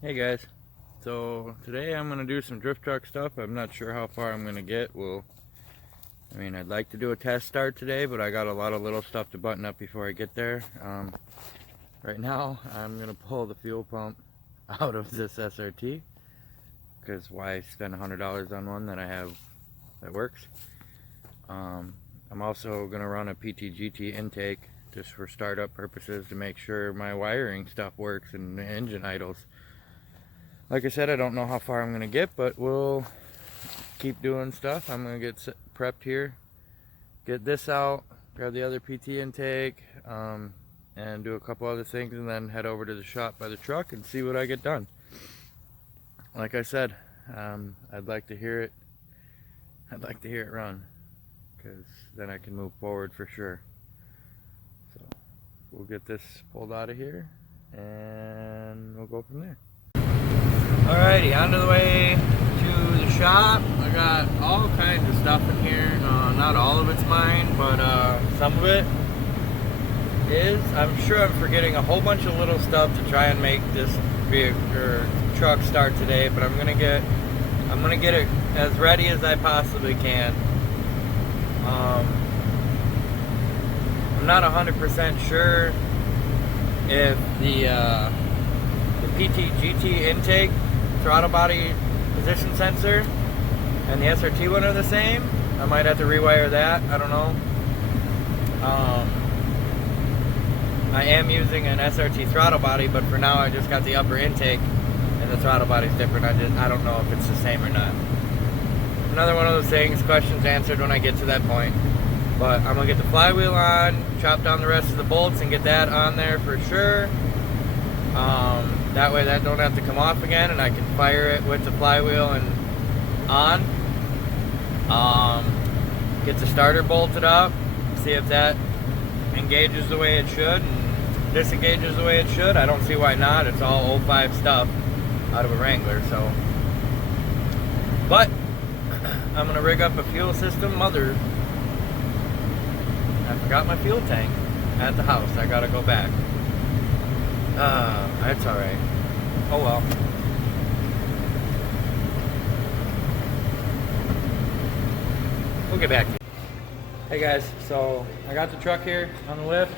Hey guys, so today I'm going to do some drift truck stuff. I'm not sure how far I'm going to get. I'd like to do a test start today, but I got a lot of little stuff to button up before I get there. Right now I'm going to pull the fuel pump out of this SRT, because why spend $100 on one that I have that works. I'm also going to run a PTGT intake just for startup purposes to make sure my wiring stuff works and the engine idles. Like I said, I don't know how far I'm going to get, but we'll keep doing stuff. I'm going to get prepped here, get this out, grab the other PT intake, and do a couple other things, and then head over to the shop by the truck and see what I get done. Like I said, I'd like to hear it run, because then I can move forward for sure. So we'll get this pulled out of here and we'll go from there. Alrighty, on to the way to the shop. I got all kinds of stuff in here. Not all of it's mine, but some of it is. I'm sure I'm forgetting a whole bunch of little stuff to try and make this vehicle or truck start today, but I'm gonna get it as ready as I possibly can. I'm not 100% sure if the PT-GT intake throttle body position sensor and the SRT one are the same. I might have to rewire that. I don't know. I am using an SRT throttle body, but for now I just got the upper intake and the throttle body's different. I don't know if it's the same or not. Another one of those things, questions answered when I get to that point. But I'm gonna get the flywheel on, chop down the rest of the bolts and get that on there for sure. That way that don't have to come off again, and I can fire it with the flywheel and on. Get the starter bolted up, see if that engages the way it should and disengages the way it should. I don't see why not. It's all 05 stuff out of a Wrangler, so. But I'm gonna rig up a fuel system. I forgot my fuel tank at the house. I gotta go back. That's alright. Oh well. We'll get back to you. Hey guys, so I got the truck here on the lift.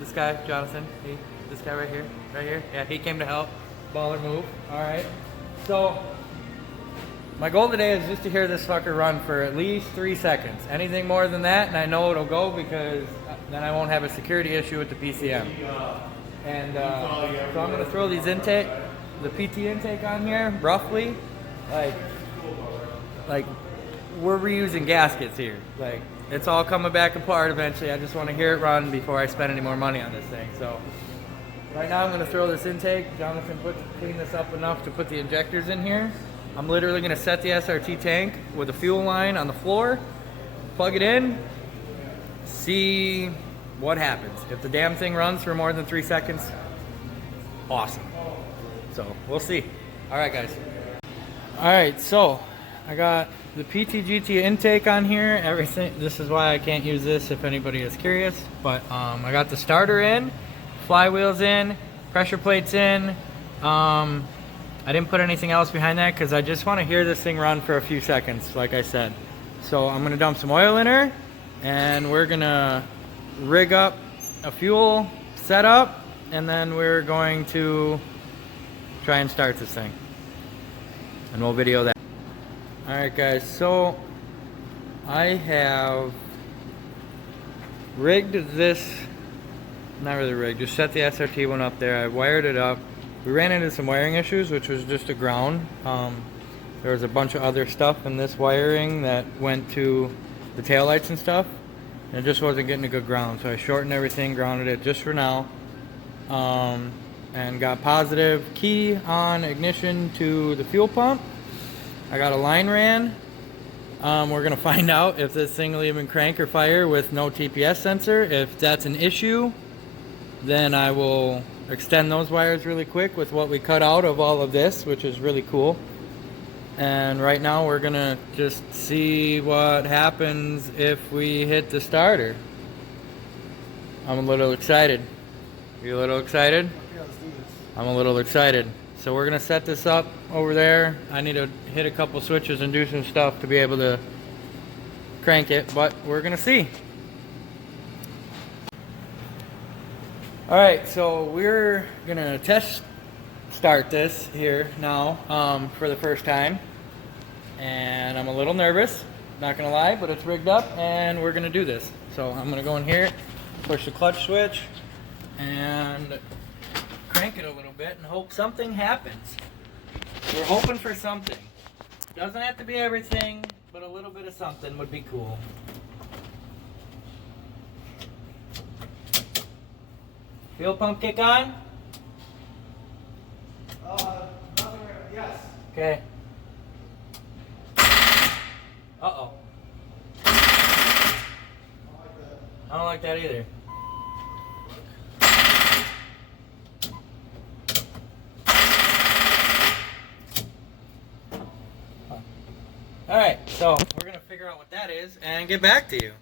This guy, Jonathan, this guy right here, yeah, he came to help. Baller move. Alright. So my goal today is just to hear this fucker run for at least 3 seconds. Anything more than that, and I know it'll go, because then I won't have a security issue with the PCM. And so I'm going to throw the PT intake on here, roughly. Like we're reusing gaskets here. Like, it's all coming back apart eventually. I just want to hear it run before I spend any more money on this thing. So right now I'm going to throw this intake. Jonathan clean this up enough to put the injectors in here. I'm literally going to set the SRT tank with a fuel line on the floor, plug it in, see what happens. If the damn thing runs for more than 3 seconds, awesome. So we'll see. All right, guys. All right, so I got the PTGT intake on here. Everything. This is why I can't use this if anybody is curious. But I got the starter in, flywheels in, pressure plates in. I didn't put anything else behind that because I just want to hear this thing run for a few seconds, like I said. So I'm going to dump some oil in her, and we're going to rig up a fuel setup, and then we're going to try and start this thing. And we'll video that. Alright guys, so I have rigged this, not really rigged, just set the SRT one up there. I wired it up. We ran into some wiring issues, which was just a ground. There was a bunch of other stuff in this wiring that went to the taillights and stuff, and it just wasn't getting a good ground. So I shortened everything, grounded it just for now, and got positive key on ignition to the fuel pump. I got a line ran. We're gonna find out if this thing will even crank or fire with no TPS sensor. If that's an issue, then I will extend those wires really quick with what we cut out of all of this, which is really cool. And right now we're gonna just see what happens if we hit the starter. I'm a little excited. You a little excited? Yeah, let's do this. I'm a little excited. So we're gonna set this up over there. I need to hit a couple switches and do some stuff to be able to crank it, but we're gonna see. All right, so we're gonna test start this here now for the first time, and I'm a little nervous, not gonna lie, but it's rigged up and we're gonna do this. So I'm gonna go in here, push the clutch switch, and crank it a little bit and hope something happens. We're hoping for something. Doesn't have to be everything, but a little bit of something would be cool. Fuel pump kick on? Nothing, yes. Okay. Uh-oh. I don't like that either. Alright, so we're gonna figure out what that is and get back to you.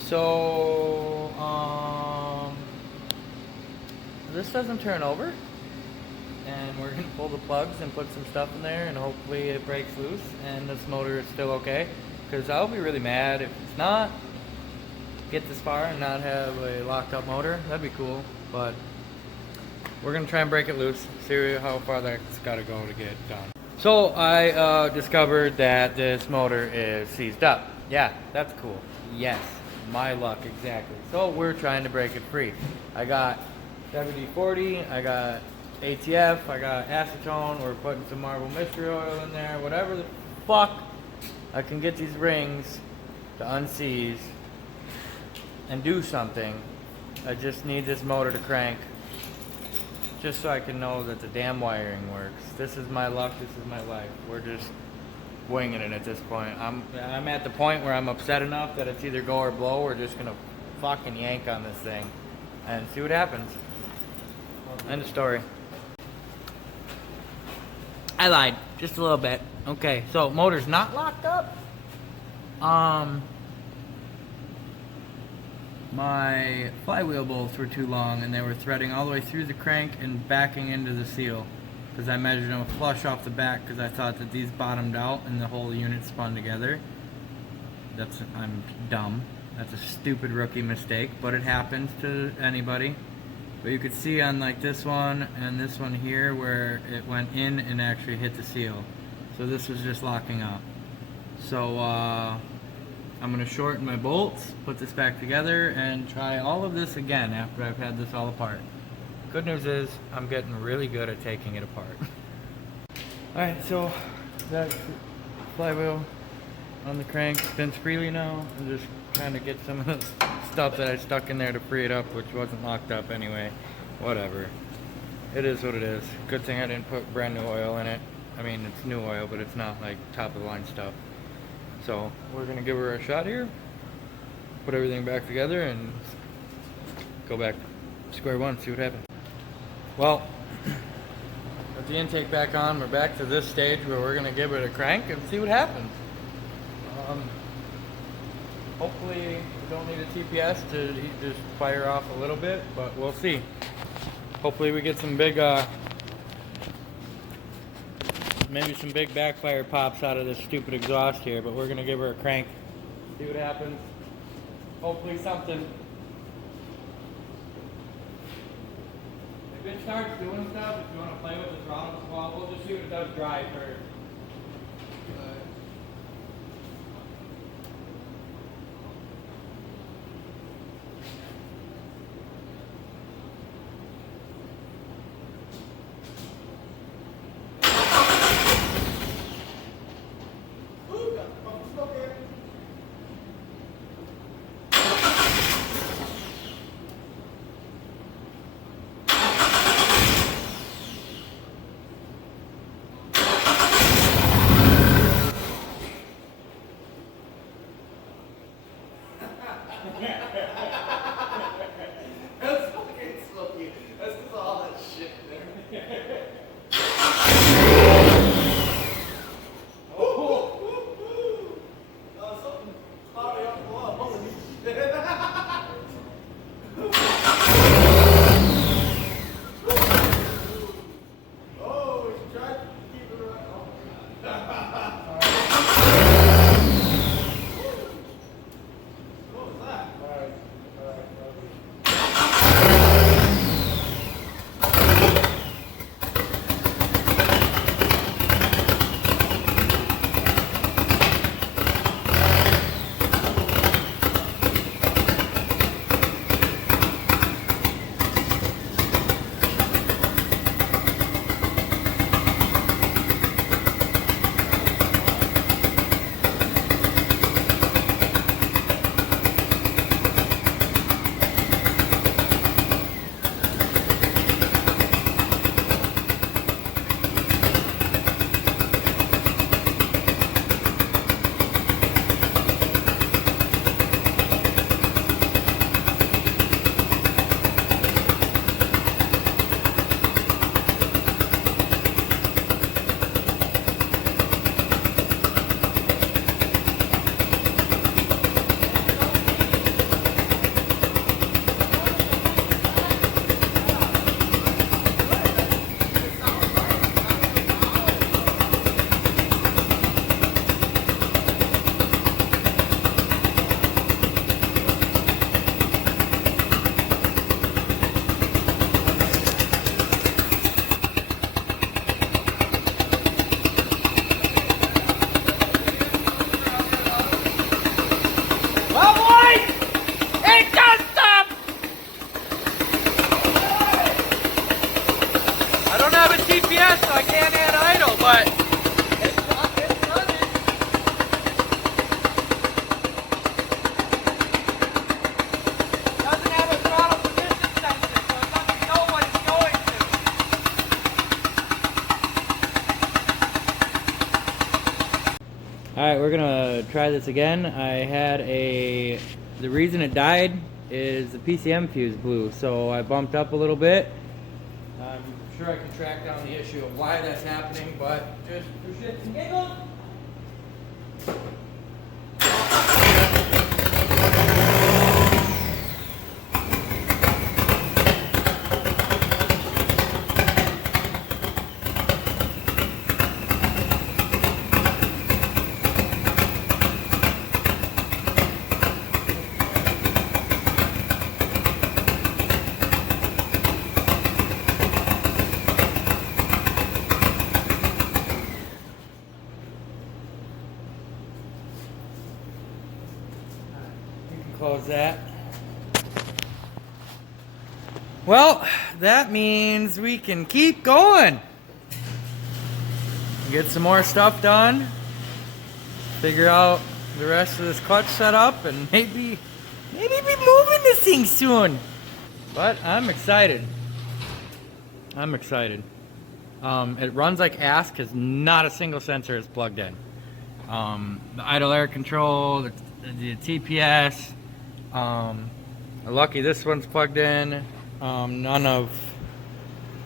So, this doesn't turn over, and we're gonna pull the plugs and put some stuff in there, and hopefully it breaks loose and this motor is still okay, because I'll be really mad if it's not. Get this far and not have a locked up motor, that'd be cool, but we're gonna try and break it loose, see how far that's gotta go to get done. So I discovered that this motor is seized up. Yeah, that's cool. Yes, my luck, exactly. So we're trying to break it free. I got WD-40, I got ATF, I got acetone, we're putting some Marble Mystery Oil in there, whatever the fuck I can get these rings to unseize and do something. I just need this motor to crank, just so I can know that the damn wiring works. This is my luck, this is my life. We're just winging it at this point. I'm at the point where I'm upset enough that it's either go or blow. We're just gonna fucking yank on this thing and see what happens. End of story. I lied, just a little bit. Okay, so motor's not locked up. My flywheel bolts were too long and they were threading all the way through the crank and backing into the seal, because I measured them flush off the back because I thought that these bottomed out and the whole unit spun together. I'm dumb. That's a stupid rookie mistake, but it happens to anybody. But you could see on like this one and this one here where it went in and actually hit the seal. So this was just locking up. So I'm going to shorten my bolts, put this back together, and try all of this again after I've had this all apart. Good news is, I'm getting really good at taking it apart. Alright, so that flywheel on the crank spins freely now. I'm just trying to get some of the stuff that I stuck in there to free it up, which wasn't locked up anyway. Whatever. It is what it is. Good thing I didn't put brand new oil in it. I mean, it's new oil, but it's not like top of the line stuff. So we're gonna give her a shot here, put everything back together, and go back to square one, see what happens. Well, with the intake back on, we're back to this stage where we're gonna give it a crank and see what happens. Hopefully we don't need a TPS to just fire off a little bit, but we'll see. Hopefully we get some big maybe some big backfire pops out of this stupid exhaust here, but we're gonna give her a crank, see what happens. Hopefully something. If it starts doing stuff, if you want to play with the throttle, well, we'll just see what it does dry first. That's fucking smoky. That's because of all that shit there. Something spotted up below. Holy shit. TPS, so I can't add idle, but it's running. Doesn't have a throttle position sensor, so it doesn't know what it's going to. Alright, we're gonna try this again. The reason it died is the PCM fuse blew, so I bumped up a little bit. I'm sure I can track down the issue of why that's happening, but just for shits and giggles. Close that. Well, that means we can keep going. Get some more stuff done. Figure out the rest of this clutch setup and maybe be moving this thing soon. But I'm excited. I'm excited. It runs like ass because not a single sensor is plugged in. The idle air control, the TPS. Lucky this one's plugged in. None of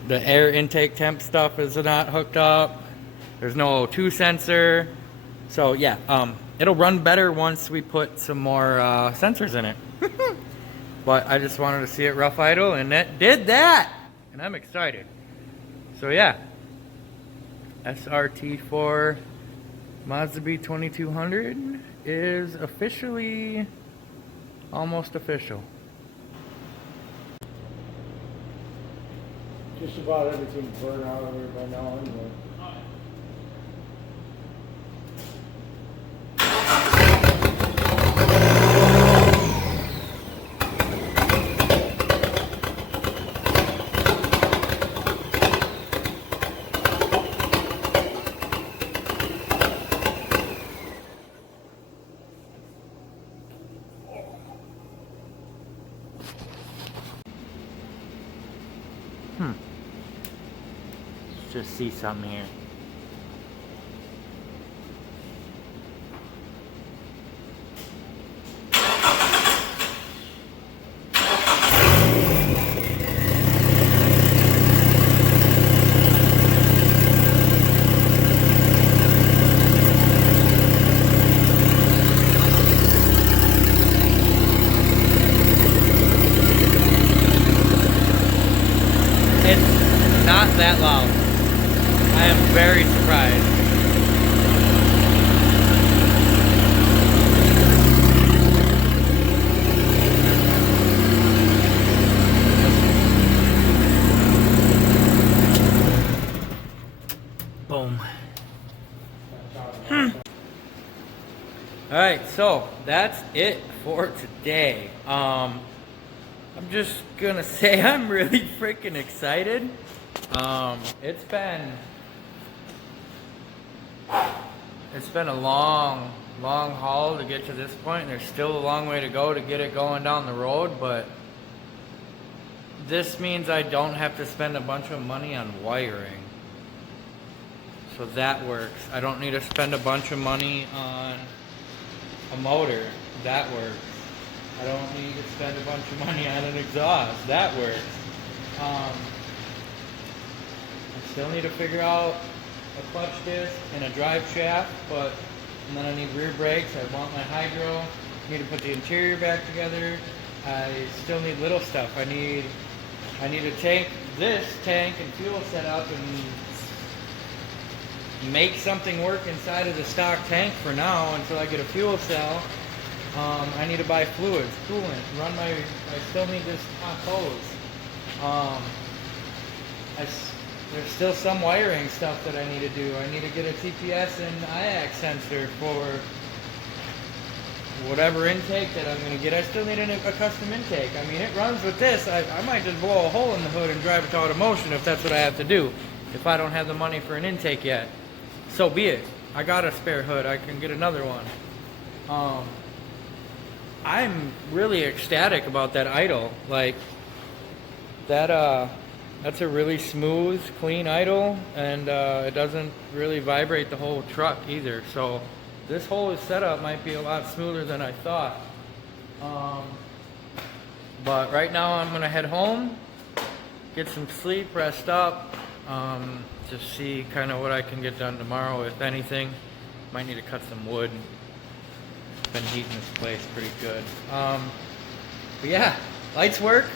the air intake temp stuff is not hooked up. There's no O2 sensor. So yeah, it'll run better once we put some more sensors in it. But I just wanted to see it rough idle, and it did that, and I'm excited. So yeah, SRT4 Mazda B2200 is officially almost official. Just about everything's burned out of here by now anyway. Let's just see something here. It's not that loud. I am very surprised. Boom. Alright, so that's it for today. I'm just gonna say I'm really freaking excited. It's been a long haul to get to this point, and there's still a long way to go to get it going down the road, but this means I don't have to spend a bunch of money on wiring. So that works. I don't need to spend a bunch of money on a motor. That works. I don't need to spend a bunch of money on an exhaust. That works. I still need to figure out a clutch disc and a drive shaft, and then I need rear brakes. I want my hydro. I need to put the interior back together. I still need little stuff. I need to take this tank and fuel set up and make something work inside of the stock tank for now until I get a fuel cell. I need to buy fluids, coolant, I still need this hot hose. There's still some wiring stuff that I need to do. I need to get a TPS and IAC sensor for whatever intake that I'm going to get. I still need a custom intake. I mean, it runs with this. I might just blow a hole in the hood and drive it to automotion if that's what I have to do. if I don't have the money for an intake yet. So be it. I got a spare hood. I can get another one. I'm really ecstatic about that idle. Like that. That's a really smooth, clean idle, and it doesn't really vibrate the whole truck either. So this whole setup might be a lot smoother than I thought. But right now I'm gonna head home, get some sleep, rest up, just see kind of what I can get done tomorrow, if anything. Might need to cut some wood. Been heating this place pretty good. But yeah, lights work,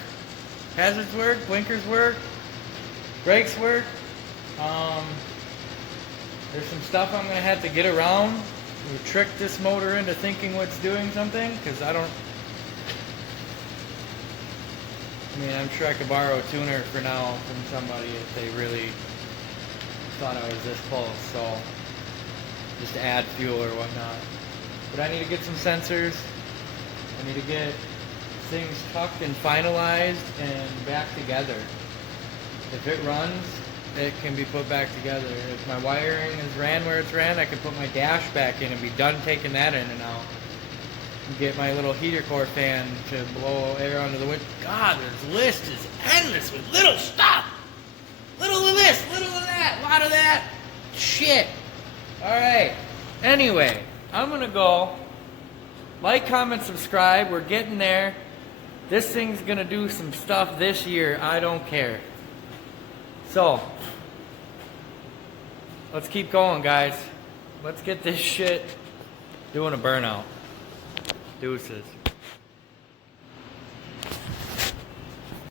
hazards work, blinkers work, brakes work. There's some stuff I'm gonna have to get around to trick this motor into thinking it's doing something, because I mean, I'm sure I could borrow a tuner for now from somebody if they really thought I was this close, so just to add fuel or whatnot. But I need to get some sensors. I need to get things tucked and finalized and back together. If it runs, it can be put back together. If my wiring is ran where it's ran, I can put my dash back in and be done taking that in and out. Get my little heater core fan to blow air onto the window. God, this list is endless with little stuff. Little of this, little of that, a lot of that. Shit. Alright. Anyway, I'm gonna go. Like, comment, subscribe. We're getting there. This thing's gonna do some stuff this year. I don't care. So, let's keep going, guys. Let's get this shit doing a burnout. Deuces.